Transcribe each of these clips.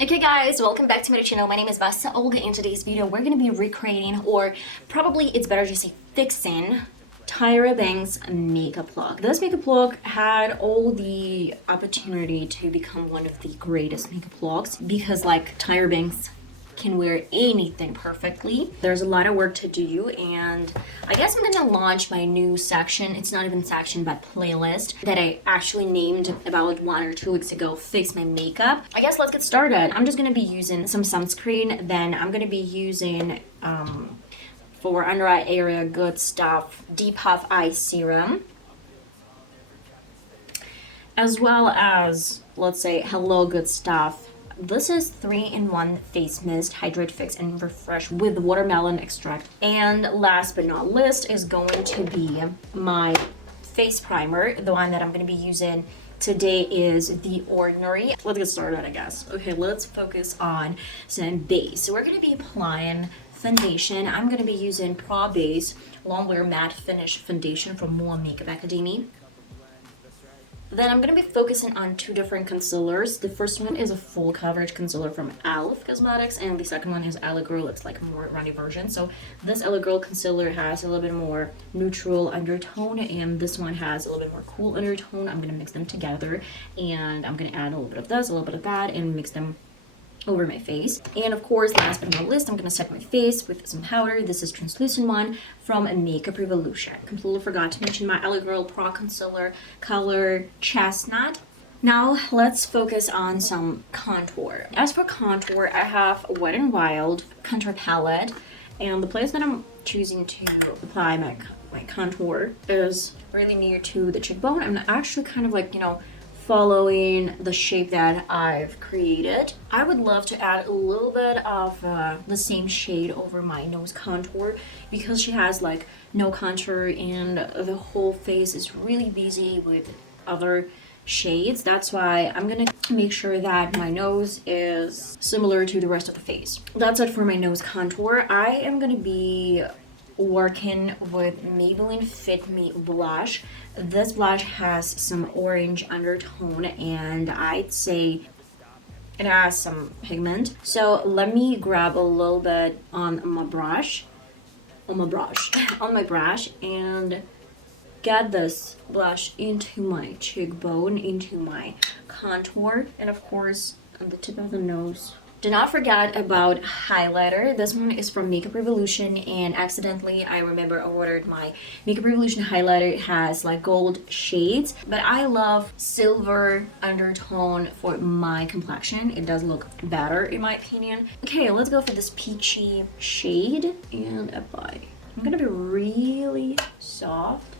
Okay guys, welcome back to my channel. My name is VassaOlga. In today's video, we're going to be recreating, or probably it's better to say fixing, Tyra Banks' makeup look. This makeup look had all the opportunity to become one of the greatest makeup looks because like Tyra Banks can wear anything perfectly. There's a lot of work to do, and I guess I'm gonna launch my new section. It's not even section but playlist that I actually named about 1 or 2 weeks ago, Fix My Makeup. I guess let's get started. I'm just gonna be using some sunscreen, then I'm gonna be using for under eye area good stuff Depuff eye serum, as well as, let's say, hello good stuff. This is 3-in-1 face mist, hydrate, fix, and refresh with watermelon extract. And last but not least is going to be my face primer. The one that I'm going to be using today is The Ordinary. Let's get started, I guess. Okay, let's focus on some base. So we're going to be applying foundation. I'm going to be using Pro Base Long Wear Matte Finish Foundation from MUA MAKEUP ACADEMY. Then I'm going to be focusing on 2 different concealers. The first one is a full coverage concealer from Elf Cosmetics, and the second one is L.A.Girl. It's like a more runny version. So this L.A.Girl concealer has a little bit more neutral undertone, and this one has a little bit more cool undertone. I'm going to mix them together, and I'm going to add a little bit of this, a little bit of that, and mix them over my face. And of course, last but not least, I'm gonna set my face with some powder. This is translucent one from Makeup Revolution. Completely forgot to mention my L.A.Girl Pro.concealer color Chestnut. Now let's focus on some contour. As for contour, I have Wet n Wild contour palette, and the place that I'm choosing to apply my contour is really near to the cheekbone. I'm actually kind of like, following the shape that I've created. I would love to add a little bit of the same shade over my nose contour because she has like no contour and the whole face is really busy with other shades. That's why I'm gonna make sure that my nose is similar to the rest of the face. That's it for my nose contour. I am gonna be working with Maybelline Fit Me Blush. This blush has some orange undertone, and I'd say it has some pigment. So let me grab a little bit on my brush, and get this blush into my cheekbone, into my contour, and of course on the tip of the nose. Do not forget about highlighter. This one is from Makeup Revolution, and accidentally I remember I ordered my Makeup Revolution highlighter. It has like gold shades, but I love silver undertone for my complexion. It does look better in my opinion. Okay, let's go for this peachy shade and apply. I'm gonna be really soft.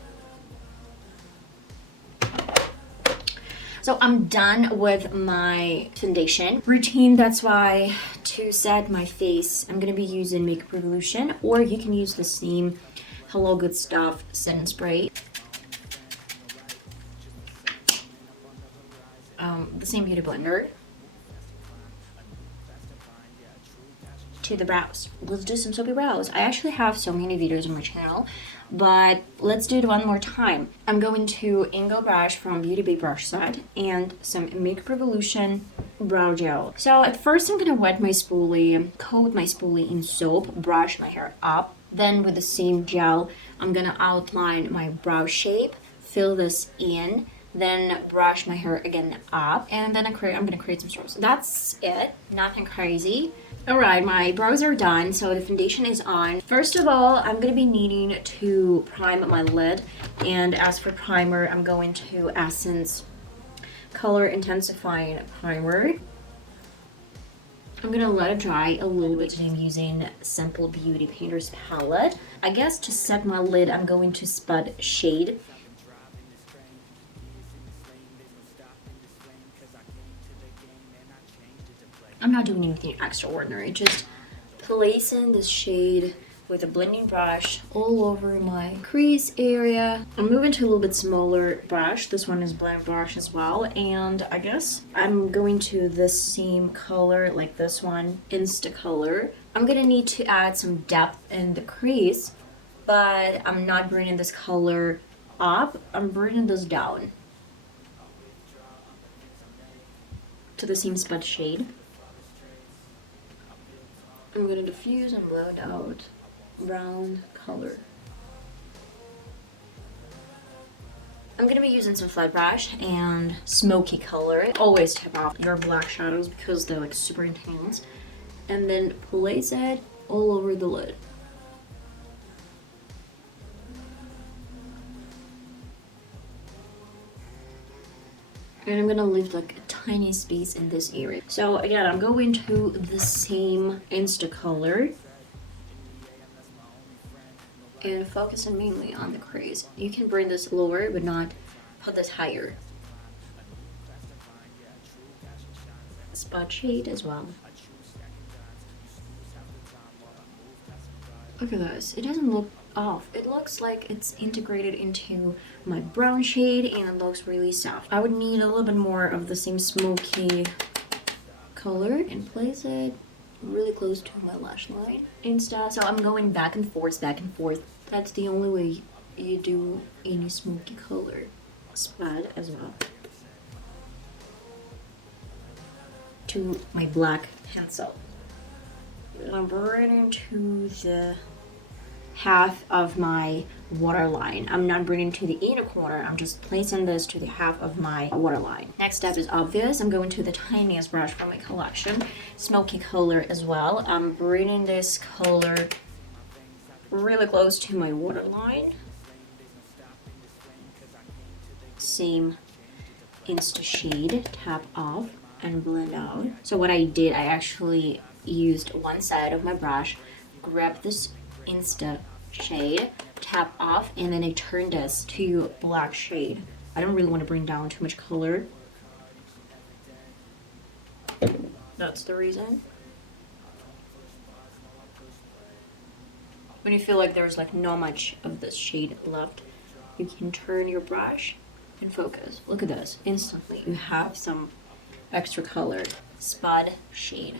So I'm done with my foundation routine. That's why to set my face, I'm going to be using Makeup Revolution, or you can use the same Hello Good Stuff setting spray. The same beauty blender to the brows. Let's do some soapy brows. I actually have so many videos on my channel, but let's do it one more time. I'm going to Ingo brush from Beauty Bay brush set and some Makeup Revolution brow gel. So at first I'm gonna wet my spoolie, coat my spoolie in soap, brush my hair up. Then with the same gel, I'm gonna outline my brow shape, fill this in, then brush my hair again up, and then I'm gonna create some strokes. That's it, nothing crazy. Alright, my brows are done, so the foundation is on. First of all, I'm going to be needing to prime my lid, and as for primer, I'm going to Essence Color Intensifying Primer. I'm going to let it dry a little bit today. I'm using Simple Beauty Painter's palette. I guess to set my lid, I'm going to Spud Shade. I'm not doing anything extraordinary, just placing this shade with a blending brush all over my crease area. I'm moving to a little bit smaller brush. This one is blend brush as well, and I guess I'm going to this same color like this one, Insta Color. I'm gonna need to add some depth in the crease, but I'm not bringing this color up, I'm bringing this down to the same spud shade. I'm gonna diffuse and blend out brown color. I'm gonna be using some flat brush and smoky color. Always tap off your black shadows because they're like super intense. And then place it all over the lid. And I'm gonna leave like a tiny space in this area. So again, I'm going to the same Insta color and focusing mainly on the crease. You can bring this lower, but not put this higher. Spot shade as well. Look at this. It doesn't look off. It looks like it's integrated into my brown shade and it looks really soft. I would need a little bit more of the same smoky color and place it really close to my lash line and stuff. So I'm going back and forth, back and forth. That's the only way you do any smoky color. Spot as well. To my black pencil. I'm bringing to the half of my waterline. I'm not bringing to the inner corner. I'm just placing this to the half of my waterline. Next step is obvious. I'm going to the tiniest brush from my collection. Smoky color as well. I'm bringing this color really close to my waterline. Same Insta shade. Tap off and blend out. So what I did, I actually used one side of my brush, grab this Insta shade, tap off, and then I turned this to black shade. I don't really want to bring down too much color. That's the reason. When you feel like there's like not much of this shade left, you can turn your brush and focus. Look at this. Instantly you have some extra color. Spot shade.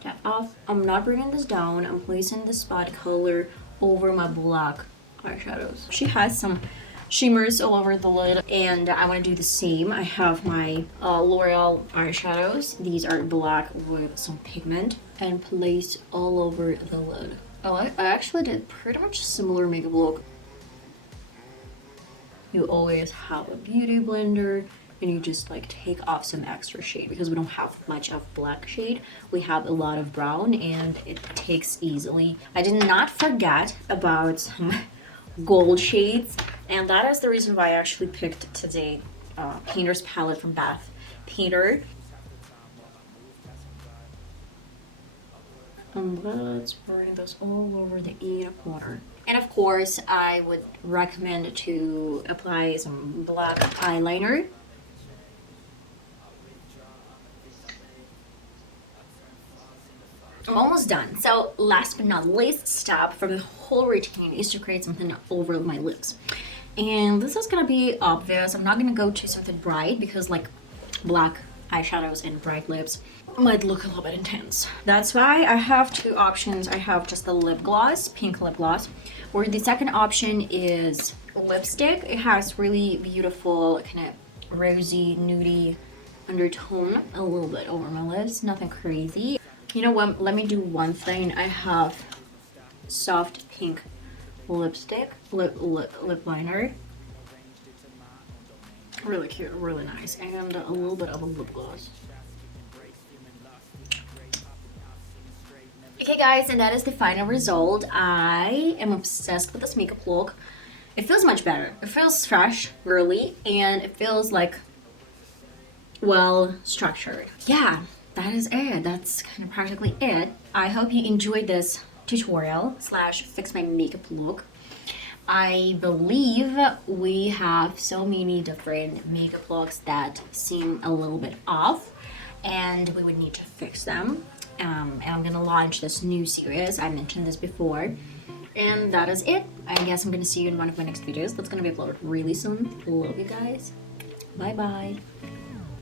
Tap off. I'm not bringing this down. I'm placing the spot color over my black eyeshadows. She has some shimmers all over the lid and I want to do the same. I have my L'Oreal eyeshadows. These are black with some pigment and place all over the lid. I actually did pretty much similar makeup look. You always have a beauty blender and you just like take off some extra shade because we don't have much of black shade. We have a lot of brown and it takes easily. I did not forget about some gold shades and that is the reason why I actually picked today Painter's palette from Bath Painter. And let's bring this all over the inner corner. And of course, I would recommend to apply some black eyeliner. I'm almost done. So last but not least step from the whole routine is to create something over my lips. And this is gonna be obvious. I'm not gonna go to something bright because like black eyeshadows and bright lips might look a little bit intense. That's why I have two options. I have just the lip gloss, pink lip gloss, or the second option is lipstick. It has really beautiful kind of rosy, nudie undertone a little bit over my lips, nothing crazy. You know what, let me do one thing. I have soft pink lipstick, lip liner. Really cute, really nice, and a little bit of a lip gloss. Okay guys, and that is the final result. I am obsessed with this makeup look. It feels much better. It feels fresh, girly, and it feels like well structured. Yeah, that is it. That's kind of practically it. I hope you enjoyed this tutorial / fix my makeup look. I believe we have so many different makeup looks that seem a little bit off and we would need to fix them. And I'm gonna launch this new series. I mentioned this before. And that is it. I guess I'm gonna see you in one of my next videos that's gonna be uploaded really soon. Love you guys. Bye bye.